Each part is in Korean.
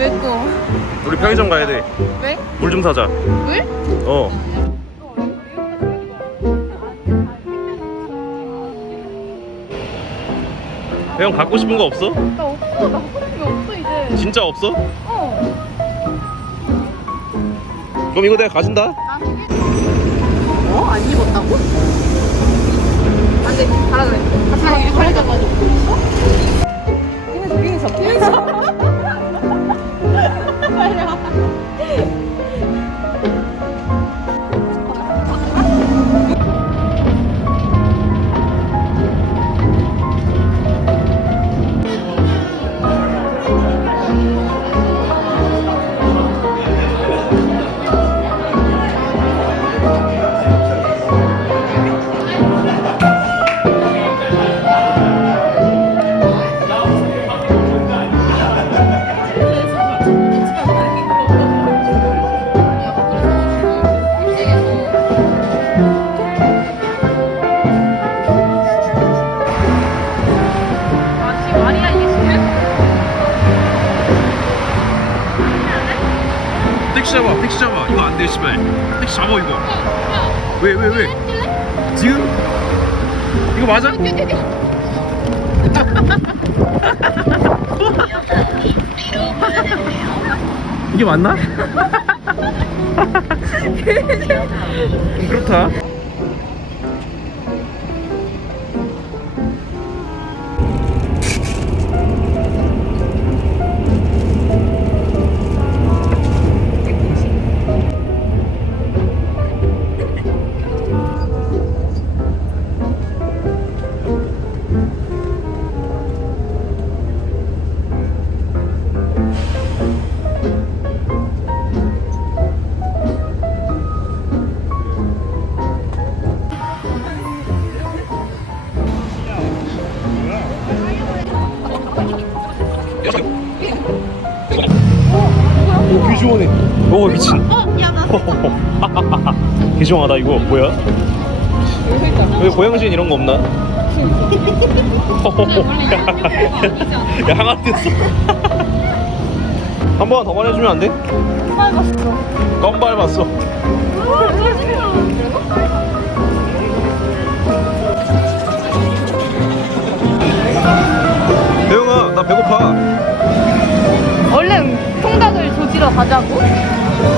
왜 또? 우리 편의점 가야 돼. 왜? 물 좀 사자. 물? 어. 형 갖고 싶은 거 없어? 나 없어. 나 하고 싶은 게 없어 이제. 진짜 없어? 어. 그럼 이거 내가 가진다. 어? 안 입었다고? 안 돼. 가라 그래. 같이 가라. 이제 가려자 가지고. 비행사 비행사 비행사. 택시 잡아, 택시 잡아. 이거 안 돼, 씨발. 택시 잡아 이거. 왜, 왜, 왜? 지금? 이거 맞아? 이게 맞나? 좀 그렇다. 오, 미친. 어, 야, 나 귀중하다, 이거. 뭐야? 왜 고양신 이런 거 없나? 야, 항아리 됐어. 한번더 말해주면 안 돼? 밟았어. 껌 밟았어.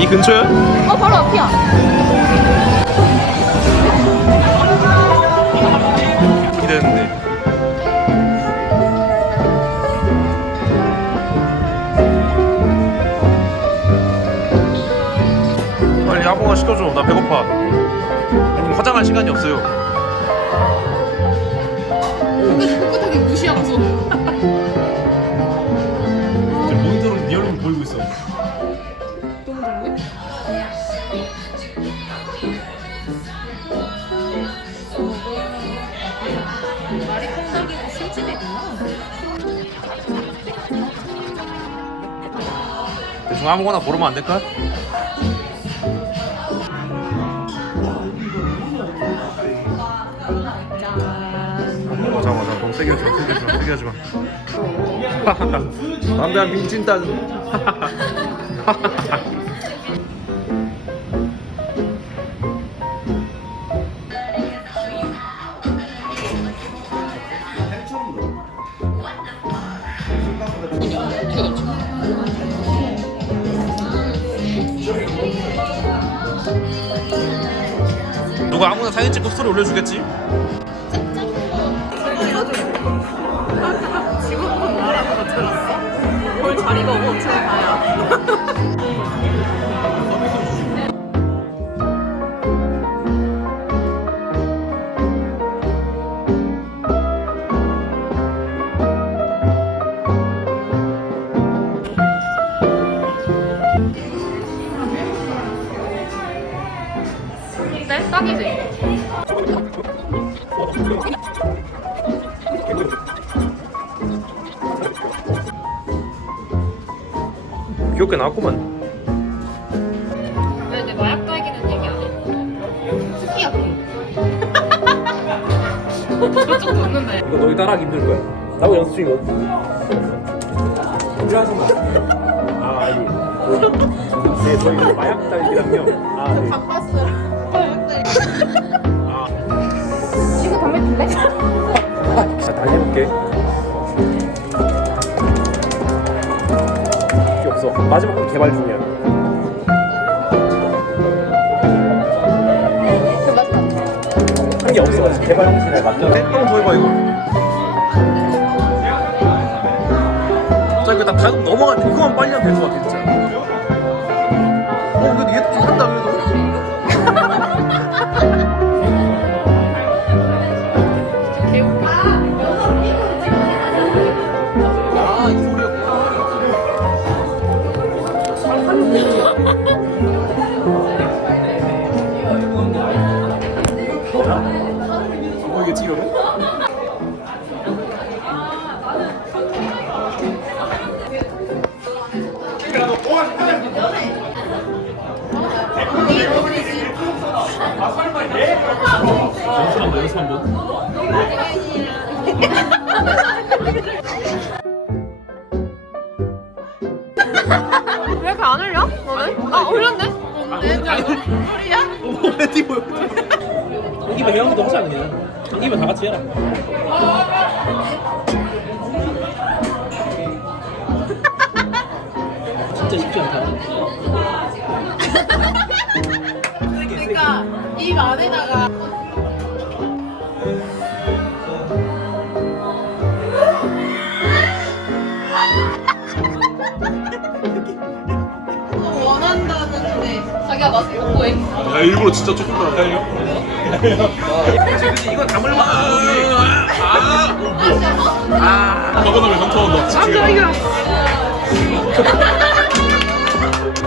이 근처야? 어, 바로 앞이야. 기대했는데. 빨리 아무거나 시켜줘. 나 배고파. 화장할 시간이 없어요. 꿋꿋하게 무시하고. 말이 통닭이고 술집이구나. 대충 아무거나 고르면 안 될까? 짠. 맞아 맞아 너무 세게 하지 마 세게 하지 마 세게 하지 마 담배 한 빈찐단 누가 아무나 사진 찍고 스토리 올려주겠지? 직원분 거 들었어? 뭘 자리가 없어 가야. 귀엽게 나왔구만 왜 내 마약 딸기는 얘기 안 해? 스키야키. 저쪽 놓는데. 이거 너희 따라하기 힘들 거야 나도 연습 중이거든 마 아, 아니 네 저희 그 마약 딸기랑요 아 네. 바빴어요. 아, 이거 담배 필래? 자 다시 해볼게 필요 없어 마지막 개발 중이야. 한 게 없어 개발 중이야 맞다 한번 더 해봐 이거. 자 이거 나 가끔 넘어갔는데 이거만 빨리 하면 될 것 같아 진짜 연습 한번 연습 한번 왜 이렇게 안 흘려? 너는? 아 흘렸네? 왜 띠보여 한기만 회원도 하자 그냥 한기만 다 같이 해라 진짜 쉽지 않다 그러니까 입 안에다가 자기가. 야 일부러 진짜 조금 더 달려 이건 담을 만 아, 저거는 왜 넘쳐온다 깜짝이야.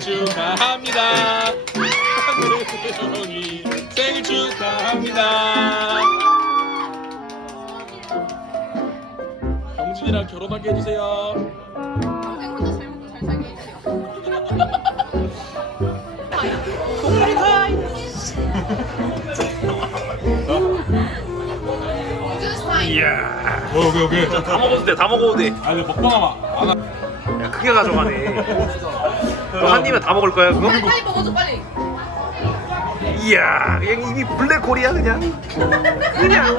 생일 축하합니다 형이 생일 축하합니다 경진이랑 결혼하게 해주세요 평생 혼자 잘 먹고 잘 살게 해주세요. 이야. 어, 오케이 오케이 다 먹어도 돼. 다 먹어도 돼. 아니 먹방아마 아나 야 크게 가져가네. 너한 입에 다 먹을 거야 그거? 빨리 빨리 먹어줘 빨리. 이야 그냥 입이 블랙홀이야 그냥. 그냥.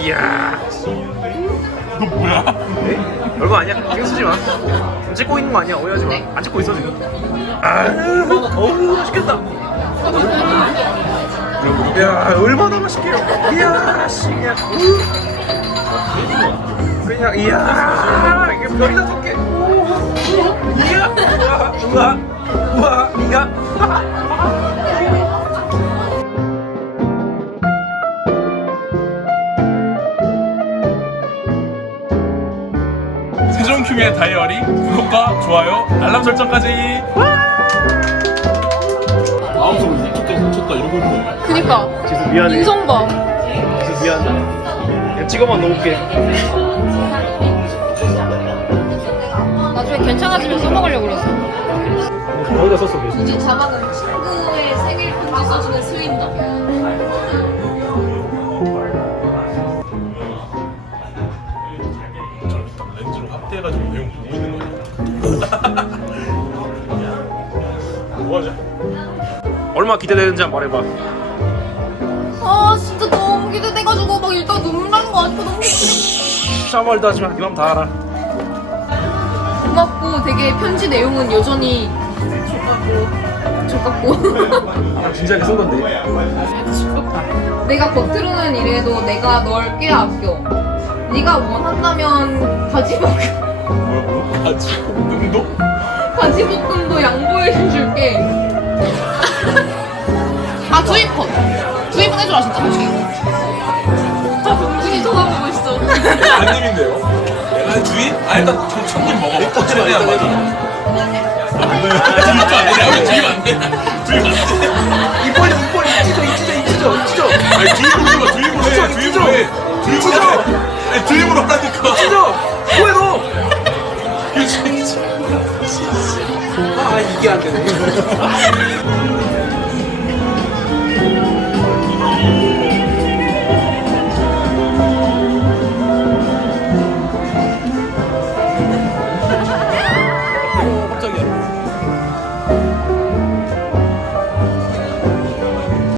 이야. 너 뭐야 네? 별거 아니야. 신경 쓰지 마. 지금 찍고 있는 거 아니야. 오해하지 마. 안 찍고 있어 지금. 아, 어우 맛있겠다. 야, 얼마나 맛있게요. 이야, 씨, 그냥. 우. 그냥 이야, 이게 별이 다 이야, 우와, 우와, 우와, 이야. 세종 큐의 다이어리 구독과 좋아요 알람 설정까지 마음속으로 미쳤다 미쳤다 이러고 있는 거야 그니까 지수 미안해. 인성 봐. 지수 미안. 그냥 찍어만 놓을게. 나중에 괜찮아지면 써먹으려고 그랬어. 거기다 썼어 계시 이제 자막은 친구의 생일 편지 써주는 스윗다. 렌즈로 확대해가지고 내용 보고 있는 거야 뭐하지? 얼마 기대되는지 한번 말해봐. 아 진짜 너무 기대돼가지고 막 일단 눈물 나는 거 아니까 너무 기대. 아무 말도 하지 마. 네맘다 알아. 고맙고 되게 편지 내용은 여전히 족같고 그냥 진지하게 쓴 건데. 내가 겉으로는 이래도 내가 널 꽤 아껴 네가 원한다면 바지볶음 뭐야 뭐야? 같이 볶음도? 바지볶음도 양보해 줄게 아 주입컷 꺼내줘라 진짜. 저 봉준이 쳐다보고 있어. 안님인데요. 내가 주인? 아 일단 첫- 첫입 먹어봐. 최대한 맞아. 주입도 안 돼. 내가 주입 안 돼. 주입 안 돼. 이빨이 이빨이 찢어 찢어 찢어 찢어 아니 주입으로 해봐. 주입으로 해. 주입으로 해. 주입으로 해. 아니 주입으로 하라니까. 넣어 이거 진짜. 아 이게 안 되네